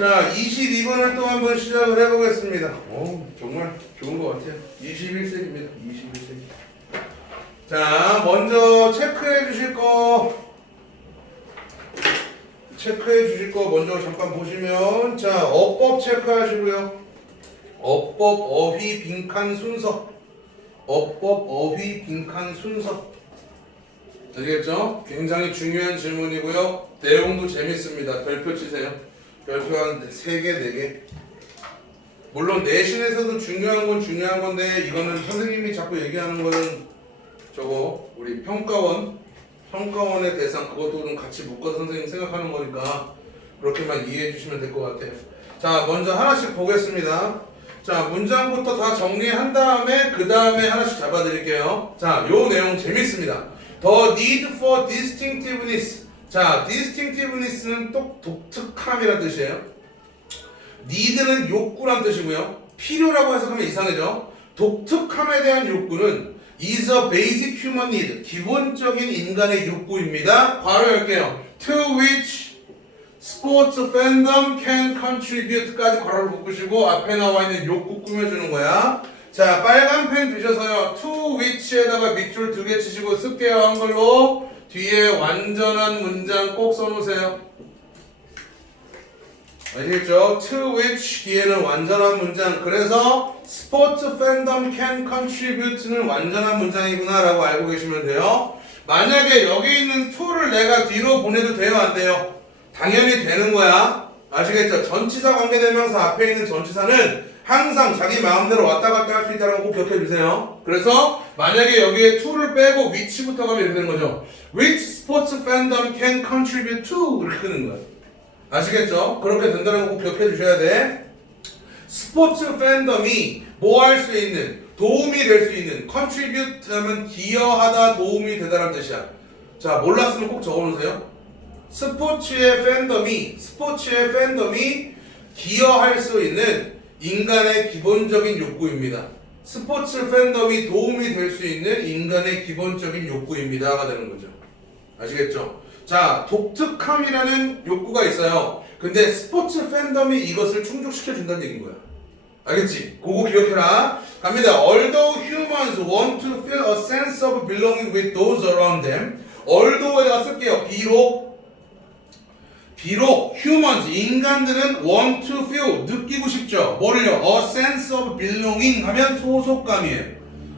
자, 22번을 또 한번 시작을 해보겠습니다. 정말 좋은 것 같아요. 21세기입니다. 21세기. 자, 먼저 체크해 주실 거 먼저 잠깐 보시면, 자, 어법 체크하시고요. 어법, 어휘, 빈칸 순서. 어법, 어휘, 빈칸 순서. 아시겠죠? 굉장히 중요한 질문이고요. 내용도 재밌습니다. 별표 치세요. 별표 한 3개, 4개. 물론 내신에서도 중요한 건 중요한 건데, 이거는 선생님이 자꾸 얘기하는 거는 저거 우리 평가원의 대상, 그것도 좀 같이 묶어서 선생님 생각하는 거니까 그렇게만 이해해 주시면 될 것 같아요. 자, 먼저 하나씩 보겠습니다. 자, 문장부터 다 정리한 다음에 그 다음에 하나씩 잡아드릴게요. 자, 요 내용 재밌습니다. The need for distinctiveness. 자, distinctiveness는 독특함이란 뜻이에요. need는 욕구란 뜻이고요. 필요라고 해석하면 이상해져. 독특함에 대한 욕구는 is a basic human need. 기본적인 인간의 욕구입니다. 바로 열게요. To which sports fandom can contribute까지 괄호를 묶으시고 앞에 나와 있는 욕구 꾸며주는 거야. 자, 빨간 펜 드셔서요. To which에다가 밑줄 2개 치시고 쓸게요. 한글로. 뒤에 완전한 문장 꼭 써놓으세요. 아시겠죠? To which 뒤에는 완전한 문장. 그래서 Sports fandom can contribute는 완전한 문장이구나 라고 알고 계시면 돼요. 만약에 여기 있는 to를 내가 뒤로 보내도 돼요? 안 돼요? 당연히 되는 거야. 아시겠죠? 전치사 관계대명사 앞에 있는 전치사는 항상 자기 마음대로 왔다 갔다 할 수 있다는 거 꼭 기억해 주세요. 그래서 만약에 여기에 to를 빼고 which부터 가면 이렇게 되는 거죠. Which sports fandom can contribute to? 이렇게 되는 거예요. 아시겠죠? 그렇게 된다는 거 꼭 기억해 주셔야 돼. 스포츠 팬덤이 뭐 할 수 있는, 도움이 될 수 있는, contribute 하면 기여하다, 도움이 되다라는 뜻이야. 자, 몰랐으면 꼭 적어놓으세요. 스포츠의 팬덤이 기여할 수 있는 인간의 기본적인 욕구입니다. 스포츠 팬덤이 도움이 될 수 있는 인간의 기본적인 욕구입니다가 되는 거죠. 아시겠죠? 자, 독특함이라는 욕구가 있어요. 근데 스포츠 팬덤이 이것을 충족시켜 준다는 얘기인 거야. 알겠지? 그거 기억해라. 갑니다. Although humans want to feel a sense of belonging with those around them. Although에다가 쓸게요. 비록 humans, 인간들은 want to feel, 느끼고 싶죠. 뭐를요? A sense of belonging 하면 소속감이에요.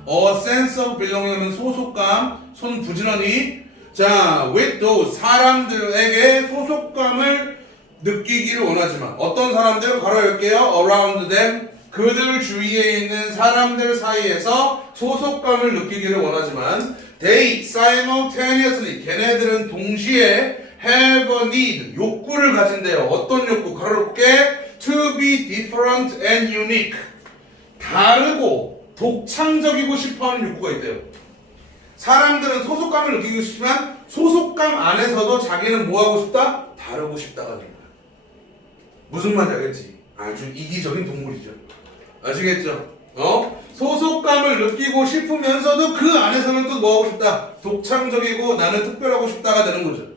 A sense of belonging 하면 소속감. 손 부지런히. 자, with those, 사람들에게 소속감을 느끼기를 원하지만 어떤 사람들? 가로 열게요. around them, 그들 주위에 있는 사람들 사이에서 소속감을 느끼기를 원하지만 they simultaneously, 걔네들은 동시에 have a need, 욕구를 가진대요. 어떤 욕구? 가로 열게 to be different and unique, 다르고 독창적이고 싶어하는 욕구가 있대요. 사람들은 소속감을 느끼고 싶지만 소속감 안에서도 자기는 뭐 하고 싶다? 다르고 싶다가 되는 거야. 무슨 말인지 알겠지? 아주 이기적인 동물이죠. 아시겠죠? 소속감을 느끼고 싶으면서도 그 안에서는 또 뭐 하고 싶다? 독창적이고 나는 특별하고 싶다가 되는 거죠.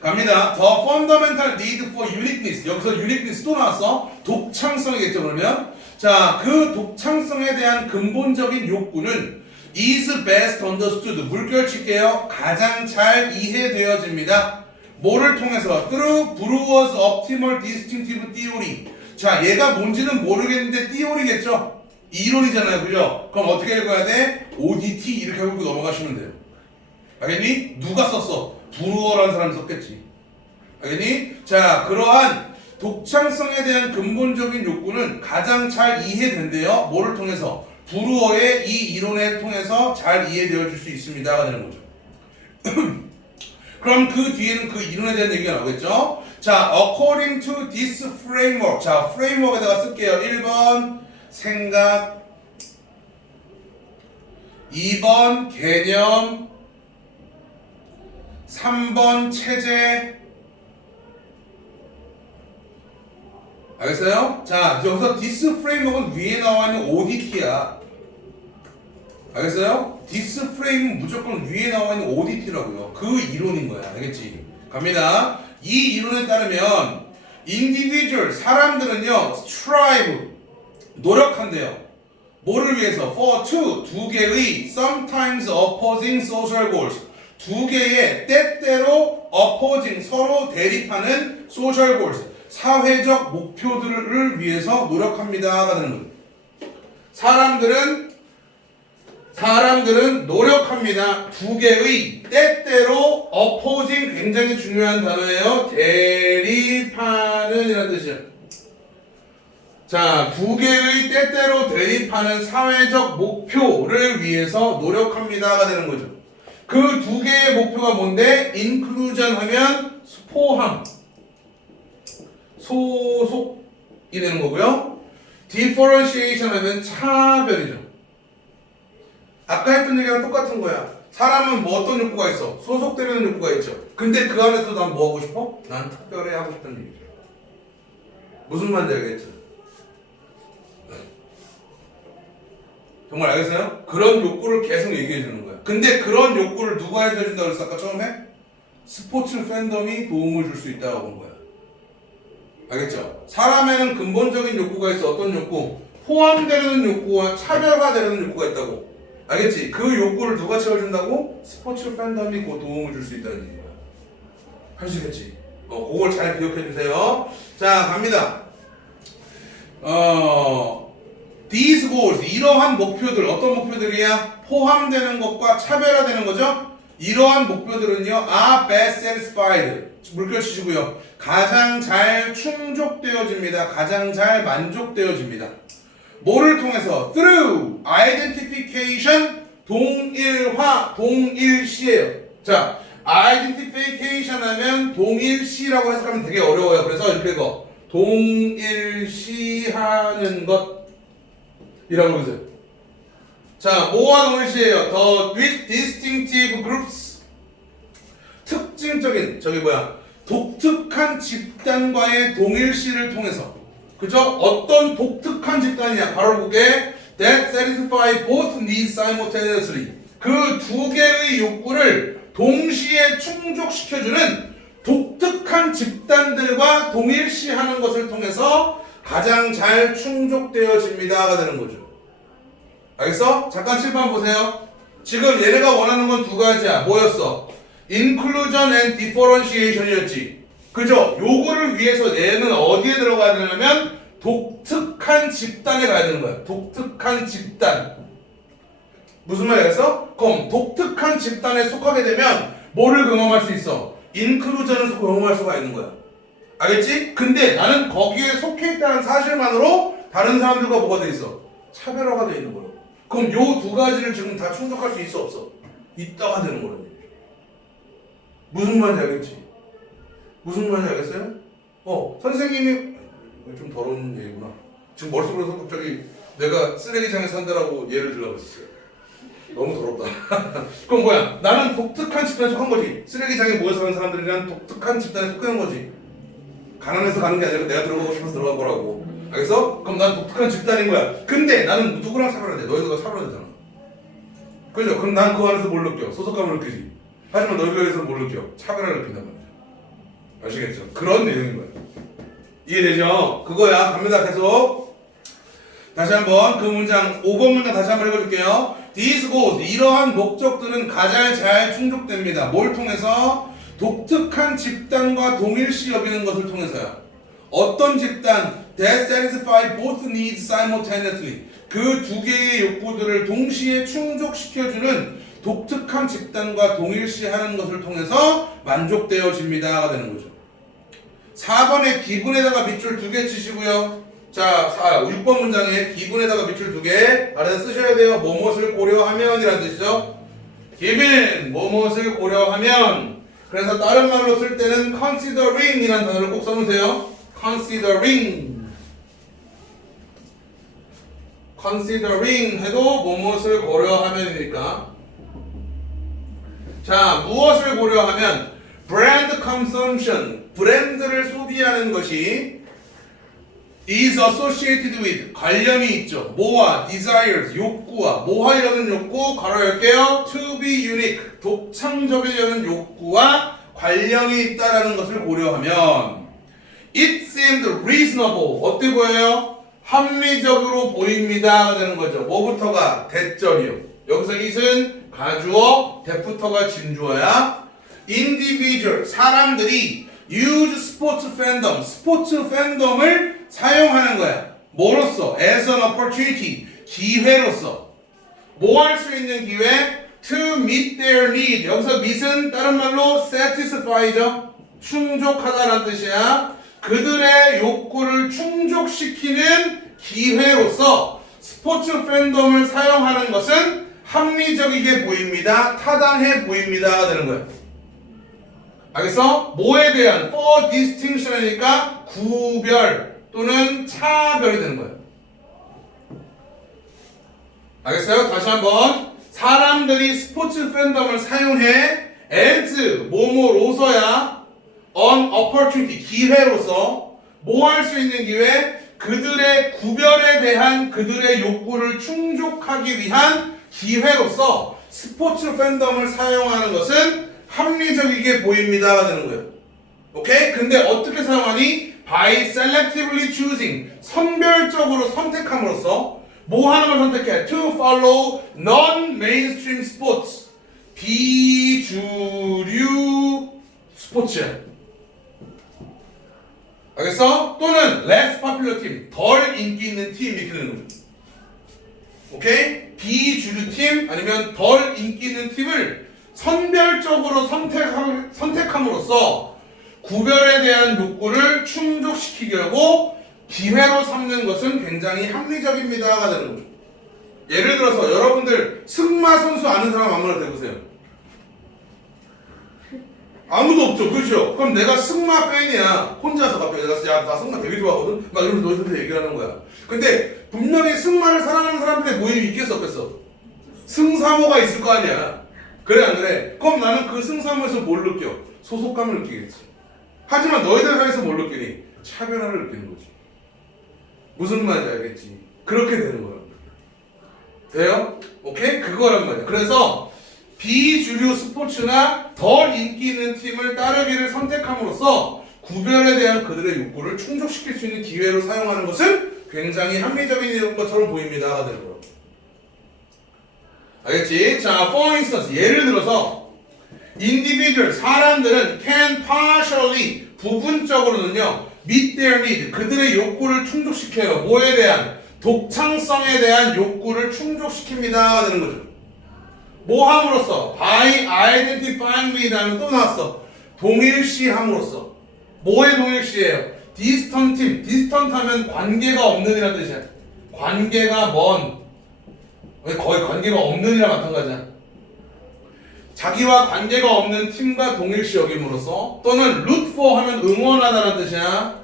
갑니다. The fundamental need for uniqueness. 여기서 uniqueness 또 나왔어. 독창성이겠죠, 그러면? 자, 그 독창성에 대한 근본적인 욕구는 is best understood. 물결 칠게요. 가장 잘 이해되어집니다. 뭐를 통해서? Through Brewer's optimal distinctive theory. 자, 얘가 뭔지는 모르겠는데 theory겠죠? 이론이잖아요, 그죠? 그럼 어떻게 읽어야 돼? ODT 이렇게 하고 넘어가시면 돼요. 알겠니? 누가 썼어? 브루어라는 사람이 썼겠지. 알겠니? 자, 그러한 독창성에 대한 근본적인 욕구는 가장 잘 이해된대요. 뭐를 통해서? 브루어의 이 이론을 통해서 잘 이해되어 줄 수 있습니다가 되는 거죠. 그럼 그 뒤에는 그 이론에 대한 얘기가 나오겠죠. 자, according to this framework. 자, framework에다가 쓸게요. 1번 생각, 2번 개념, 3번 체제. 알겠어요? 자, 여기서 this framework은 위에 나와 있는 ODT야. 알겠어요? this frame은 무조건 위에 나와 있는 ODT라고요. 그 이론인 거야. 알겠지? 갑니다. 이 이론에 따르면 individual 사람들은요 strive 노력한대요. 뭐를 위해서? for 두 개의 sometimes opposing social goals 두 개의 때때로 opposing 서로 대립하는 social goals 사회적 목표들을 위해서 노력합니다가 되는 거예요. 사람들은 노력합니다. 두 개의 때때로 opposing 굉장히 중요한 단어예요. 대립하는 이라는 뜻이에요. 자, 두 개의 때때로 대립하는 사회적 목표를 위해서 노력합니다가 되는 거죠. 그 두 개의 목표가 뭔데? inclusion 하면 포함, 소속이 되는 거고요. differentiation 하면 차별이죠. 아까 했던 얘기랑 똑같은 거야. 사람은 뭐 어떤 욕구가 있어? 소속되는 욕구가 있죠. 근데 그 안에서 난 뭐 하고 싶어? 난 특별해 하고 싶다는 얘기죠. 무슨 말인지 알겠죠? 정말 알겠어요? 그런 욕구를 계속 얘기해 주는 거야. 근데 그런 욕구를 누가 해서 해준다고 그랬어? 아까 처음에? 스포츠 팬덤이 도움을 줄 수 있다고 본 거야. 알겠죠? 사람에는 근본적인 욕구가 있어. 어떤 욕구? 포함되는 욕구와 차별화되는 욕구가 있다고. 알겠지? 그 욕구를 누가 채워준다고? 스포츠 팬덤이 그 도움을 줄 수 있다는 얘기야. 하시겠지? 그걸 잘 기억해 주세요. 자, 갑니다. These goals, 이러한 목표들, 어떤 목표들이야? 포함되는 것과 차별화되는 거죠? 이러한 목표들은요, are best satisfied. 물결 치시고요. 가장 잘 충족되어집니다. 가장 잘 만족되어집니다. 뭐를 통해서? Through identification, 동일화, 동일시예요. 자, identification 하면 동일시라고 해석하면 되게 어려워요. 그래서 이렇게 읽어. 동일시하는 것 이라고 보세요. 자, 뭐와 동일시예요? The with distinctive groups. 특징적인, 독특한 집단과의 동일시를 통해서. 그죠? 어떤 독특한 집단이냐? 바로 그게 that satisfy both needs simultaneously. 그 두 개의 욕구를 동시에 충족시켜주는 독특한 집단들과 동일시하는 것을 통해서 가장 잘 충족되어집니다가 되는 거죠. 알겠어? 잠깐 칠판 보세요. 지금 얘네가 원하는 건 두 가지야. 뭐였어? inclusion and differentiation이었지. 그죠? 요거를 위해서 얘는 어디에 들어가야 되냐면 독특한 집단에 가야 되는 거야. 독특한 집단. 무슨 말이겠어? 그럼 독특한 집단에 속하게 되면 뭐를 경험할 수 있어? inclusion을 경험할 수가 있는 거야. 알겠지? 근데 나는 거기에 속해 있다는 사실만으로 다른 사람들과 뭐가 돼 있어? 차별화가 돼 있는 거야. 그럼 요 두 가지를 지금 다 충족할 수 있어 없어? 있다가 되는 거란 얘기야. 무슨 말인지 알겠지? 무슨 말인지 알겠어요? 선생님이 좀 더러운 얘기구나. 지금 머릿속에서 갑자기 내가 쓰레기장에 산다라고 예를 들라고 했었어요. 너무 더럽다. 그럼 뭐야? 나는 독특한 집단에 속한 거지. 쓰레기장에 모여 사는 사람들이란 독특한 집단에 속하는 거지. 가난해서 가는 게 아니라 내가 들어가고 싶어서 들어간 거라고. 알겠어? 그럼 난 독특한 집단인 거야. 근데 나는 누구랑 차별해야 돼? 너희들과 차별해야 되잖아. 그죠? 그럼 난 그 안에서 뭘 느껴? 소속감을 느끼지. 하지만 너희들에서 뭘 느껴? 차별을 느낀단 말이야. 아시겠죠? 그런 내용인 거야. 이해되죠? 그거야. 갑니다. 계속. 다시 한번 그 문장 5번 문장 다시 한번 읽어줄게요. These goals, 이러한 목적들은 가장 잘 충족됩니다. 뭘 통해서? 독특한 집단과 동일시 여기는 것을 통해서요. 어떤 집단? That satisfy both needs simultaneously. 그 두 개의 욕구들을 동시에 충족시켜주는 독특한 집단과 동일시하는 것을 통해서 만족되어집니다가 되는 거죠. 4번에 기분에다가 밑줄 2개 치시고요. 자, 6번 문장에 기분에다가 밑줄 2개 아래다 쓰셔야 돼요. 무엇을 고려하면 이라는 뜻이죠. 기분, 무엇을 고려하면. 그래서 다른 말로 쓸 때는 considering 이라는 단어를 꼭 써놓으세요. considering 해도 무엇을 고려하면이니까. 자, 무엇을 고려하면 brand consumption, 브랜드를 소비하는 것이 is associated with, 관련이 있죠. 뭐와? desires, 욕구와. 뭐 하려는 욕구? 가로 열게요. to be unique, 독창적이려는 욕구와 관련이 있다라는 것을 고려하면 It seemed reasonable. 어때 보여요? 합리적으로 보입니다가 되는 거죠. 뭐부터가? 대절이요. 여기서 it은 가주어, that부터가 진주어야. individual, 사람들이 use sports fandom, 스포츠 팬덤을 사용하는 거야. 뭐로써? as an opportunity, 기회로서. 뭐 할 수 있는 기회? to meet their need. 여기서 meet은 다른 말로 satisfy죠. 충족하다라는 뜻이야. 그들의 욕구를 충족시키는 기회로서 스포츠 팬덤을 사용하는 것은 합리적이게 보입니다. 타당해 보입니다가 되는 거예요. 알겠어? 뭐에 대한 for distinction이니까 구별 또는 차별이 되는 거예요. 알겠어요? 다시 한번. 사람들이 스포츠 팬덤을 사용해 as 뭐뭐로서야 on opportunity 기회로서 뭐 할 수 있는 기회? 그들의 구별에 대한 그들의 욕구를 충족하기 위한 기회로서 스포츠 팬덤을 사용하는 것은 합리적이게 보입니다가 되는 거예요. 오케이? 근데 어떻게 사용하니? by selectively choosing 선별적으로 선택함으로써 뭐 하는 걸 선택해? to follow non-mainstream sports 비주류 스포츠. 알겠어? 또는 less popular team 덜 인기 있는 팀 이렇게 되는 거죠. 오케이? 비주류 팀 아니면 덜 인기 있는 팀을 선별적으로 선택함으로써 구별에 대한 욕구를 충족시키려고 기회로 삼는 것은 굉장히 합리적입니다가 되는 거죠. 예를 들어서 여러분들 승마 선수 아는 사람 아무나 대보세요. 아무도 없죠, 그렇죠? 그럼 내가 승마 팬이야. 혼자서 갑자기 내가 야, 나 승마 되게 좋아하거든. 막 이러면서 너희들한테 얘기를 하는 거야. 근데 분명히 승마를 사랑하는 사람들의 모임이 있겠어, 없겠어? 승사모가 있을 거 아니야. 그래 안 그래? 그럼 나는 그 승사모에서 뭘 느껴? 소속감을 느끼겠지. 하지만 너희들 사이에서 뭘 느끼니? 차별화를 느끼는 거지. 무슨 말인지 알겠지? 그렇게 되는 거야. 돼요? 오케이? 그거란 말이야. 그래서 비주류 스포츠나 덜 인기 있는 팀을 따르기를 선택함으로써 구별에 대한 그들의 욕구를 충족시킬 수 있는 기회로 사용하는 것은 굉장히 합리적인 것처럼 보입니다가 되는 거예요. 알겠지? 자, for instance, 예를 들어서 individual, 사람들은 can partially, 부분적으로는요 meet their need, 그들의 욕구를 충족시켜요. 뭐에 대한? 독창성에 대한 욕구를 충족시킵니다가 되는 거죠. 뭐 함으로써? by identifying with 하면 또 나왔어. 동일시함으로써. 뭐의 동일시예요? distant team. distant 하면 관계가 없는 이라는 뜻이야. 관계가 먼. 거의 관계가 없는 이랑 마찬가지야. 자기와 관계가 없는 팀과 동일시 여김으로써 또는 root for 하면 응원하다라는 뜻이야.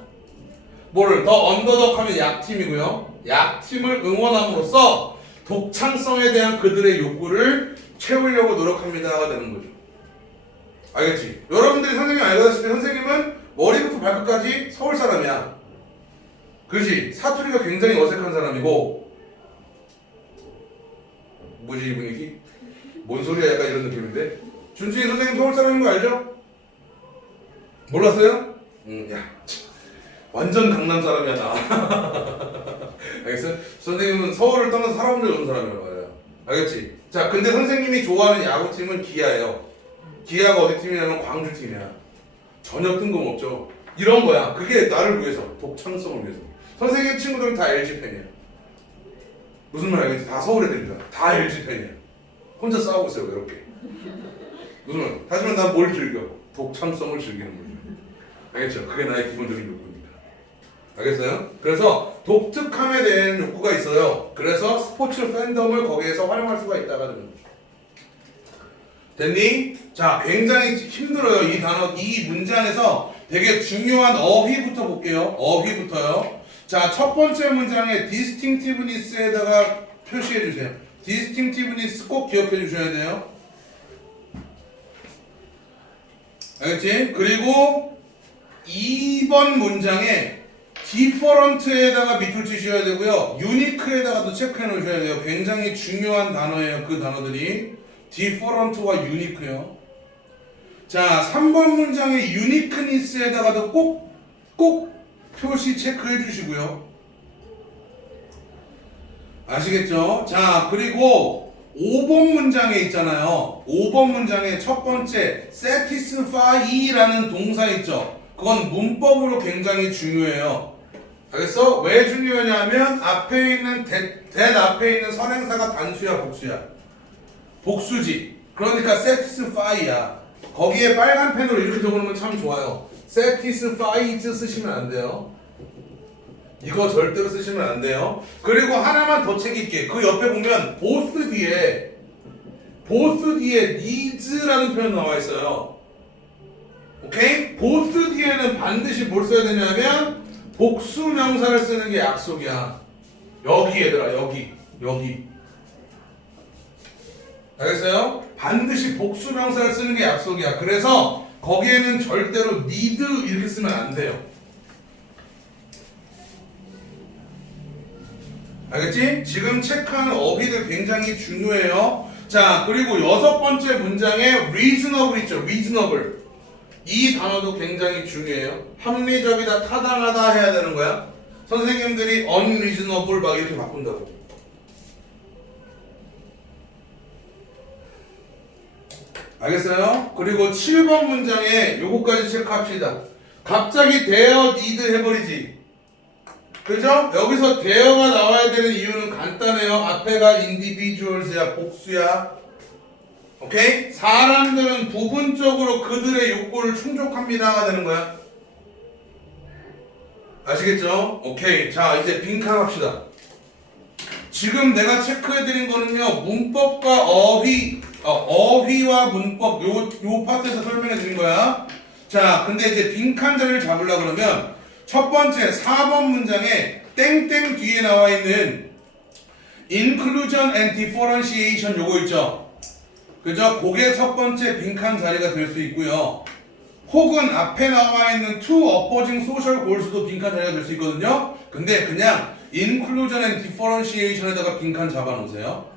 뭐를? 더 언더덕 하면 약팀이고요. 약팀을 응원함으로써 독창성에 대한 그들의 욕구를 채우려고 노력합니다가 되는 거죠. 알겠지? 여러분들이 선생님 알다시피 선생님은 머리부터 발끝까지 서울 사람이야. 그렇지? 사투리가 굉장히 어색한 사람이고 뭐지 이 분위기? 뭔 소리야 약간 이런 느낌인데 준준이 선생님 서울 사람인 거 알죠? 몰랐어요? 야 완전 강남 사람이야 나. 알겠어요? 선생님은 서울을 떠나서 살아본 적이 없는 사람이란 말이야. 알겠지? 자, 근데 선생님이 좋아하는 야구팀은 기아예요. 기아가 어디 팀이냐면 광주팀이야. 전혀 뜬금없죠. 이런 거야. 그게 나를 위해서, 독창성을 위해서. 선생님 친구들은 다 LG 팬이야. 무슨 말 알겠지? 다 서울 애들이다. 다 LG 팬이야. 혼자 싸우고 있어요, 이렇게. 무슨 말? 하지만 난 뭘 즐겨? 독창성을 즐기는 거죠. 알겠죠? 그게 나의 기본적인 욕구니까. 알겠어요? 그래서 독특함에 대한 욕구가 있어요. 그래서 스포츠 팬덤을 거기에서 활용할 수가 있다가 되는 거죠. 됐니? 자, 굉장히 힘들어요. 이 단어, 이 문장에서 되게 중요한 어휘부터 볼게요. 어휘부터요. 자, 첫 번째 문장에 distinctiveness에다가 표시해 주세요. distinctiveness 꼭 기억해 주셔야 돼요. 알겠지? 그리고 2번 문장에 different에다가 밑줄 치셔야 되고요. unique에다가도 체크해 놓으셔야 돼요. 굉장히 중요한 단어예요. 그 단어들이 different와 unique요. 자, 3번 문장의 uniqueness에다가도 꼭 표시 체크해 주시고요. 아시겠죠? 자, 그리고 5번 문장에 있잖아요. 5번 문장의 첫 번째 satisfy라는 동사 있죠. 그건 문법으로 굉장히 중요해요. 알겠어? 왜 중요하냐면 앞에 있는 that 앞에 있는 선행사가 단수야, 복수야? 복수지. 그러니까 satisfy야. 거기에 빨간 펜으로 이렇게 적어놓으면 참 좋아요. satisfied 쓰시면 안 돼요. 이거 절대로 쓰시면 안 돼요. 그리고 하나만 더 챙길게. 그 옆에 보면 both 뒤에 needs라는 표현 나와 있어요. 오케이? both 뒤에는 반드시 뭘 써야 되냐면 복수 명사를 쓰는 게 약속이야. 여기 얘들아, 여기. 알겠어요? 반드시 복수 명사를 쓰는 게 약속이야. 그래서 거기에는 절대로 need 이렇게 쓰면 안 돼요. 알겠지? 지금 체크하는 어휘들 굉장히 중요해요. 자, 그리고 6번째 문장에 reasonable 있죠. reasonable. 이 단어도 굉장히 중요해요. 합리적이다, 타당하다 해야 되는 거야. 선생님들이 unreasonable 막 이렇게 바꾼다고. 알겠어요? 그리고 7번 문장에 요거까지 체크합시다. 갑자기 there, need 해버리지. 그죠? 여기서 there가 나와야 되는 이유는 간단해요. 앞에가 individuals야, 복수야. 오케이? 사람들은 부분적으로 그들의 욕구를 충족합니다가 되는 거야. 아시겠죠? 오케이. 자, 이제 빈칸 합시다. 지금 내가 체크해드린 거는요, 문법과 어휘와 문법, 요 파트에서 설명해드린 거야. 자, 근데 이제 빈칸 자리를 잡으려고 그러면, 첫 번째 4번 문장에 땡땡 뒤에 나와 있는 inclusion and differentiation 요거 있죠? 그죠? 그게 첫 번째 빈칸 자리가 될 수 있고요. 혹은 앞에 나와 있는 two opposing social goals도 빈칸 자리가 될 수 있거든요. 근데 그냥 inclusion and differentiation에다가 빈칸 잡아 놓으세요.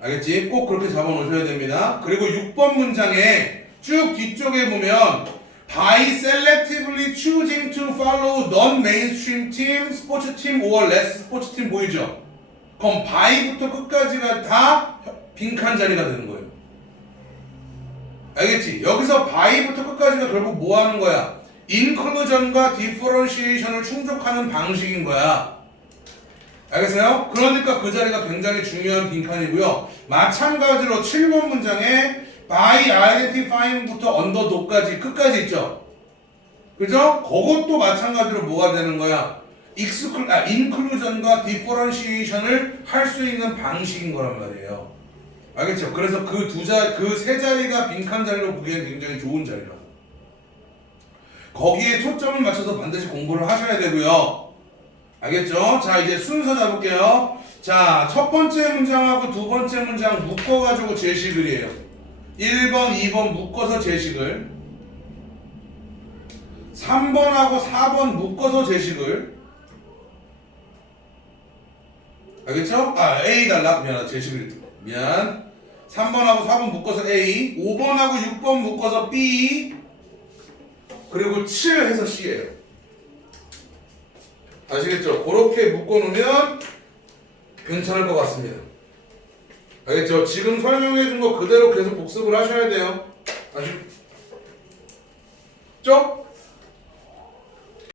알겠지? 꼭 그렇게 잡아 놓으셔야 됩니다. 그리고 6번 문장에 쭉 뒤쪽에 보면 by selectively choosing to follow non-mainstream team, 스포츠 팀 or less 스포츠 팀 보이죠? 그럼 by부터 끝까지가 다 빈칸 자리가 되는 거예요. 알겠지? 여기서 by부터 끝까지가 결국 뭐 하는 거야? inclusion과 differentiation을 충족하는 방식인 거야. 알겠어요? 그러니까 그 자리가 굉장히 중요한 빈칸이고요. 마찬가지로 7번 문장에 by identifying부터 underdo까지 끝까지 있죠. 그죠? 그것도 마찬가지로 뭐가 되는 거야? inclusion과 differentiation을 할 수 있는 방식인 거란 말이에요. 알겠죠? 그래서 그 세 자리가 빈칸 자리로 보기엔 굉장히 좋은 자리라고. 거기에 초점을 맞춰서 반드시 공부를 하셔야 되고요. 알겠죠? 자, 이제 순서 잡을게요. 자, 첫 번째 문장하고 두 번째 문장 묶어가지고 제식을 해요. 1번, 2번 묶어서 제식을, 3번하고 4번 묶어서 제식을, 알겠죠? A 달라. 미안하다. 제식을. 미안. 3번하고 4번 묶어서 A, 5번하고 6번 묶어서 B, 그리고 7 해서 C예요. 아시겠죠? 그렇게 묶어놓으면 괜찮을 것 같습니다. 알겠죠? 지금 설명해준 거 그대로 계속 복습을 하셔야 돼요. 아시죠?